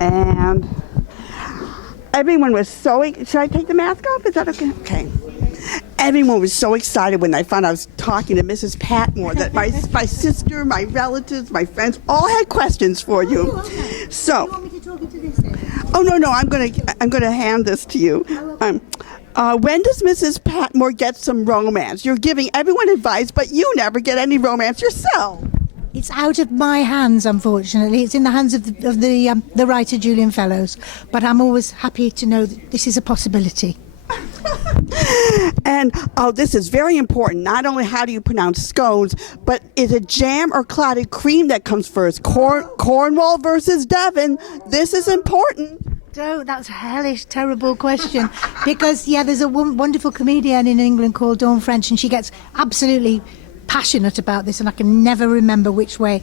And everyone was should I take the mask off? Is that okay? Okay. Everyone was so excited when I found I was talking to Mrs. Patmore that my sister, my relatives, my friends all had questions for you. Oh, okay. So. You want me to talk you to this then? Oh no, I'm gonna hand this to you. When does Mrs. Patmore get some romance? You're giving everyone advice, but you never get any romance yourself. It's out of my hands, unfortunately. It's in the hands of the writer Julian Fellows. But I'm always happy to know that this is a possibility. And this is very important. Not only how do you pronounce scones, but is it jam or clotted cream that comes first? Cornwall versus Devon. This is important. Oh, that's a hellish, terrible question. Because, there's a wonderful comedian in England called Dawn French, and she gets absolutely passionate about this, and I can never remember which way.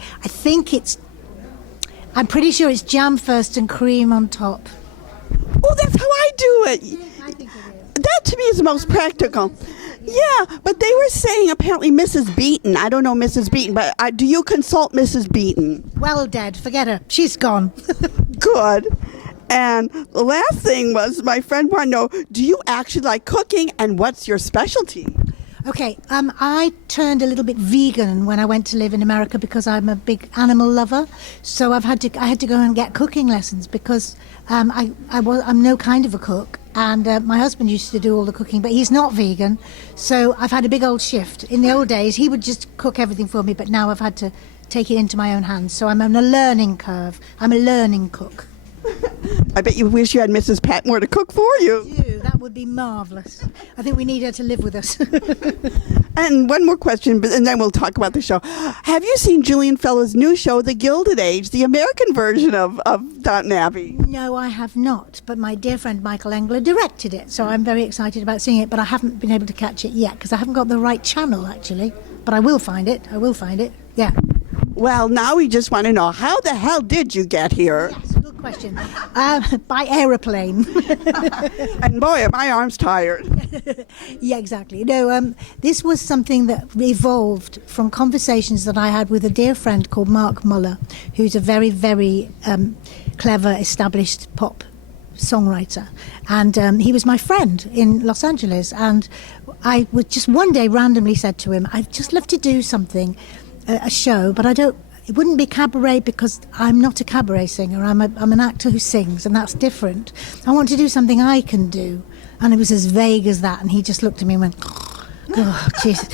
I'm pretty sure it's jam first and cream on top. Oh, that's how I do it. I think it is. That to me is the most practical. Yeah, but they were saying apparently Mrs. Beaton. I don't know Mrs. Beaton, but do you consult Mrs. Beaton? Well, dead. Forget her. She's gone. Good. And the last thing was my friend wanted to know, do you actually like cooking, and what's your specialty? Okay, I turned a little bit vegan when I went to live in America because I'm a big animal lover. So I had to go and get cooking lessons because I'm no kind of a cook, and my husband used to do all the cooking, but he's not vegan. So I've had a big old shift. In the old days, he would just cook everything for me, but now I've had to take it into my own hands. So I'm on a learning curve. I'm a learning cook. I bet you wish you had Mrs. Patmore to cook for you. That would be marvellous. I think we need her to live with us. And one more question, and then we'll talk about the show. Have you seen Julian Fellowes' new show, The Gilded Age, the American version of Downton Abbey? No, I have not, but my dear friend Michael Engler directed it, so I'm very excited about seeing it, but I haven't been able to catch it yet because I haven't got the right channel, actually. But I will find it. Yeah. Well, now we just want to know, how the hell did you get here? Yes, good question. By aeroplane. And boy, are my arms tired. Yeah, exactly. No, this was something that evolved from conversations that I had with a dear friend called Mark Muller, who's a very, very clever, established pop songwriter. And he was my friend in Los Angeles. And I would just one day randomly said to him, I'd just love to do something, a show, but it wouldn't be cabaret because I'm not a cabaret singer. I'm an actor who sings, and that's different. I want to do something I can do. And it was as vague as that. And he just looked at me and went, oh, Jesus.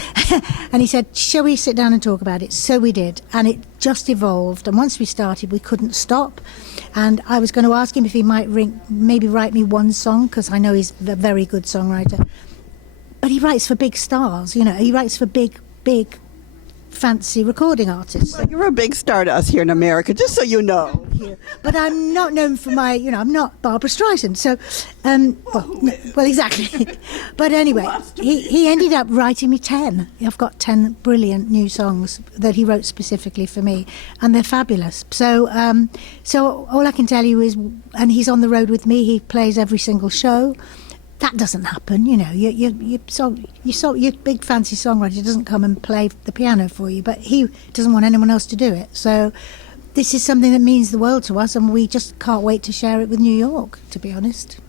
And he said, shall we sit down and talk about it? So we did. And it just evolved. And once we started, we couldn't stop. And I was going to ask him if he might maybe write me one song, because I know he's a very good songwriter. But he writes for big stars, He writes for big fancy recording artists. Well, you're a big star to us here in America, just so you know. Thank you. But I'm not known for I'm not Barbara Streisand. So, well, exactly. But anyway, he ended up writing me 10. I've got 10 brilliant new songs that he wrote specifically for me, and they're fabulous. So all I can tell you is, and he's on the road with me. He plays every single show. That doesn't happen, your big fancy songwriter doesn't come and play the piano for you, but he doesn't want anyone else to do it. So this is something that means the world to us, and we just can't wait to share it with New York, to be honest.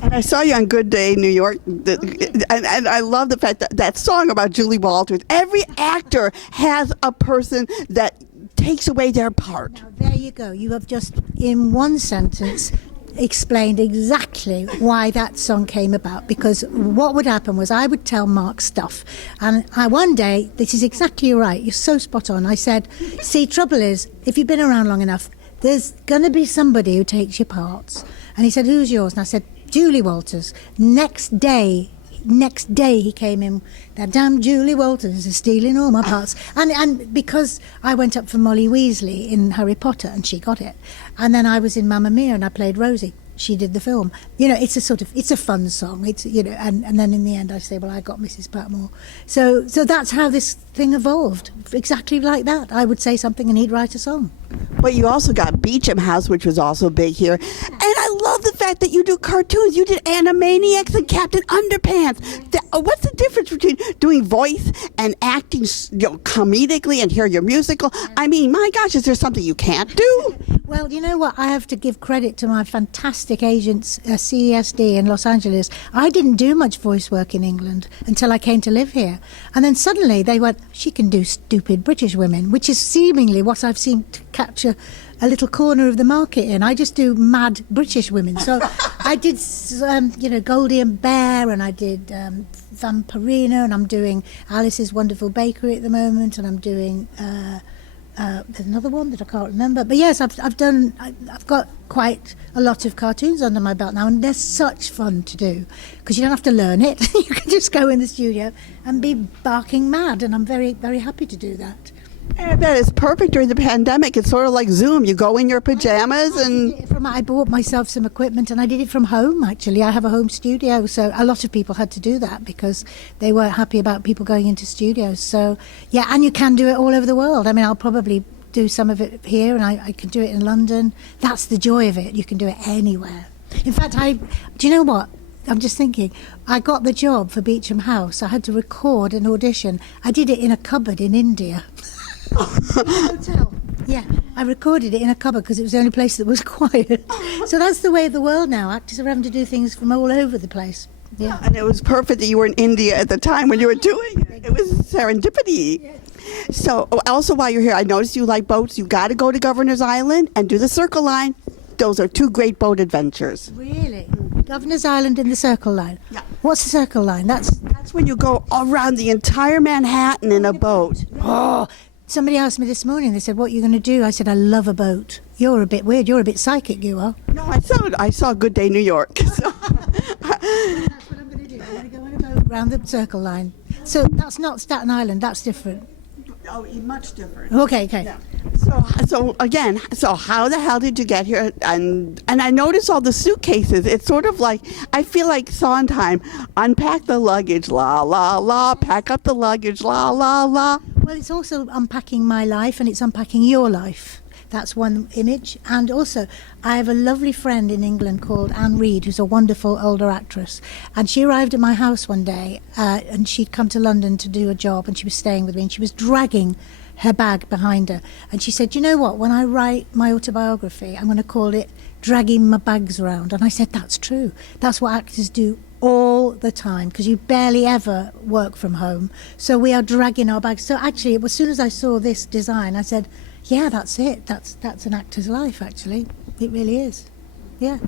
And I saw you on Good Day New York, and I love the fact that song about Julie Walters. Every actor has a person that takes away their part. Now, there you go. You have just, in one sentence, explained exactly why that song came about, because what would happen was I would tell Mark stuff, and one day, this is exactly right, you're so spot on, I said, see, trouble is, if you've been around long enough, there's going to be somebody who takes your parts. And he said, who's yours? And I said, Julie Walters. Next day he came in, that damn Julie Walters is stealing all my parts. And because I went up for Molly Weasley in Harry Potter, and she got it. And then I was in Mamma Mia, and I played Rosie. She did the film. It's a fun song. And then in the end I say, well, I got Mrs. Patmore. So that's how this thing evolved. Exactly like that. I would say something and he'd write a song. But you also got Beecham House, which was also big here. And I love the fact that you do cartoons. You did Animaniacs and Captain Underpants. What's the difference between doing voice and acting comedically and here you're musical? I mean, my gosh, is there something you can't do? Well, you know what? I have to give credit to my fantastic agents, CESD in Los Angeles. I didn't do much voice work in England until I came to live here. And then suddenly they went, she can do stupid British women, which is seemingly what I've seen to capture a little corner of the market in. I just do mad British women. So I did, Goldie and Bear, and I did Vampirina, and I'm doing Alice's Wonderful Bakery at the moment, and I'm doing... there's another one that I can't remember, but yes, I've got quite a lot of cartoons under my belt now, and they're such fun to do because you don't have to learn it. You can just go in the studio and be barking mad, and I'm very, very happy to do that. I bet it's perfect during the pandemic. It's sort of like Zoom. You go in your pajamas and... I bought myself some equipment and I did it from home, actually. I have a home studio, so a lot of people had to do that because they weren't happy about people going into studios. So, yeah, and you can do it all over the world. I mean, I'll probably do some of it here, and I can do it in London. That's the joy of it. You can do it anywhere. In fact, do you know what? I'm just thinking, I got the job for Beecham House. I had to record an audition. I did it in a cupboard in India. Hotel. Yeah, I recorded it in a cupboard because it was the only place that was quiet. So that's the way of the world now. Actors are having to do things from all over the place. Yeah. And it was perfect that you were in India at the time when you were doing it. It was serendipity. Yeah. So, also while you're here, I noticed you like boats. You got to go to Governor's Island and do the Circle Line. Those are two great boat adventures. Really? Governor's Island and the Circle Line? Yeah. What's the Circle Line? That's when you go around the entire Manhattan in a boat. Oh, somebody asked me this morning, they said, what are you going to do? I said, I love a boat. You're a bit weird. You're a bit psychic, you are. No, I saw Good Day New York. So. That's what I'm going to do. I'm going to go on a boat around the Circle Line. So that's not Staten Island. That's different. Oh, much different. Okay. Yeah. So again, how the hell did you get here? And I noticed all the suitcases. It's sort of like, I feel like Sondheim. Unpack the luggage, la la la. Pack up the luggage, la la la. Well, it's also unpacking my life, and it's unpacking your life. That's one image. And also, I have a lovely friend in England called Anne Reid, who's a wonderful older actress. And she arrived at my house one day, and she'd come to London to do a job, and she was staying with me, and she was dragging her bag behind her. And she said, you know what, when I write my autobiography, I'm going to call it Dragging My Bags Around. And I said, that's true. That's what actors do all the time, because you barely ever work from home. So we are dragging our bags. So actually, as soon as I saw this design, I said, yeah, that's it. That's an actor's life, actually. It really is. Yeah.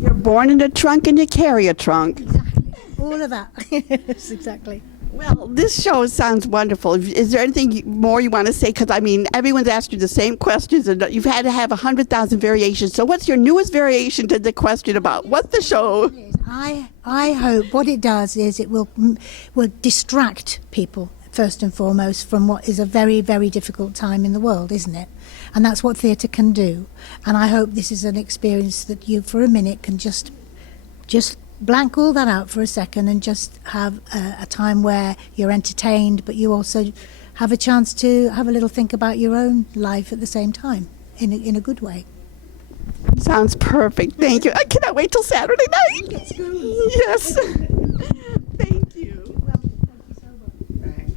You're born in a trunk and you carry a trunk. Exactly. All of that. Yes, exactly. Well, this show sounds wonderful. Is there anything more you want to say? Because, I mean, everyone's asked you the same questions, and you've had to have 100,000 variations. So what's your newest variation to the question about what's the show? I hope what it does is it will distract people, first and foremost, from what is a very, very difficult time in the world, isn't it? And that's what theatre can do. And I hope this is an experience that you, for a minute, can just blank all that out for a second and just have a time where you're entertained, but you also have a chance to have a little think about your own life at the same time, in a good way. Sounds perfect. Thank you. I cannot wait till Saturday night. Yes.